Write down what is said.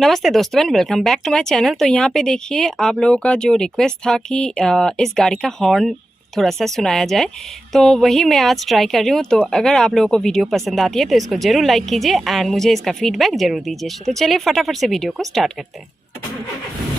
नमस्ते दोस्तों and welcome back to my channel. तो यहाँ पे देखिए आप लोगों का जो रिक्वेस्ट था कि इस गाड़ी का हॉर्न थोड़ा सा सुनाया जाए, तो वही मैं आज ट्राई कर रही हूँ। तो अगर आप लोगों को वीडियो पसंद आती है तो इसको ज़रूर लाइक कीजिए एंड मुझे इसका फीडबैक ज़रूर दीजिए। तो चलिए फटाफट से वीडियो को स्टार्ट करते हैं।